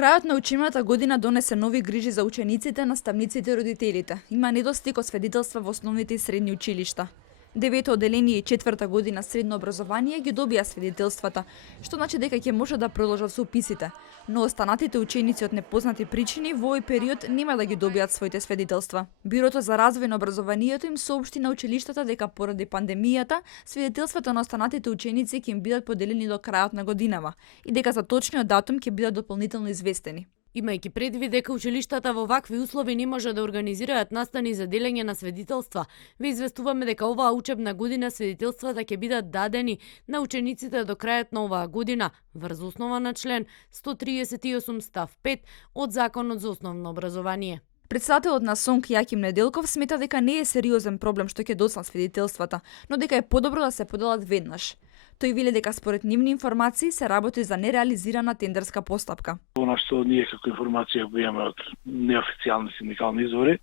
Крајот на учебната година донесе нови грижи за учениците, наставниците и родителите. Има недостиг од свидетелства во основните и средни училишта. Девето одделение и четврта година средно образование ги добија свидетелствата, што значи дека ќе може да продолжат со уписите. Но останатите ученици од непознати причини во овој период нема да ги добијат своите свидетелства. Бирото за развој на образованието им соопшти на училиштата дека поради пандемијата свидетелствата на останатите ученици ќе им бидат поделени до крајот на годинава и дека за точниот датум ќе бидат дополнително известени. Имајќи предвид дека училиштата во вакви услови не може да организираат настани за делење на свидетелства, ве известуваме дека оваа учебна година свидетелствата ќе бидат дадени на учениците до крајот на оваа година, врз основа на член 138 став 5 од Законот за основно образование. Председателот на СОНК Јаким Неделков смета дека не е сериозен проблем што ќе доцнат свидетелствата, но дека е подобро да се поделат веднаш. Тој вели дека според нивни информации се работи за нереализирана тендерска постапка. Она што ние како информација го имаме од неофицијални синдикални извори,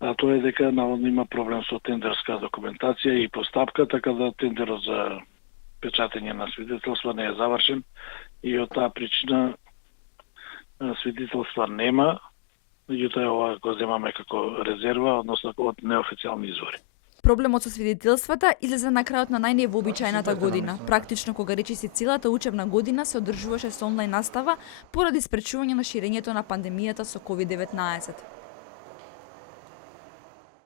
а тоа е дека наводно има проблем со тендерска документација и постапка, така да тендерот за печатење на свидетелства не е завршен и од таа причина свидетелства нема, меѓутоа ова го земаме како резерва, односно од неофицијални извори. Проблемот со свидетелствата излезе на крајот на најневообичаената година. Практично кога речиси целата учебна година се одржуваше со онлайн настава поради спречување на ширењето на пандемијата со COVID-19.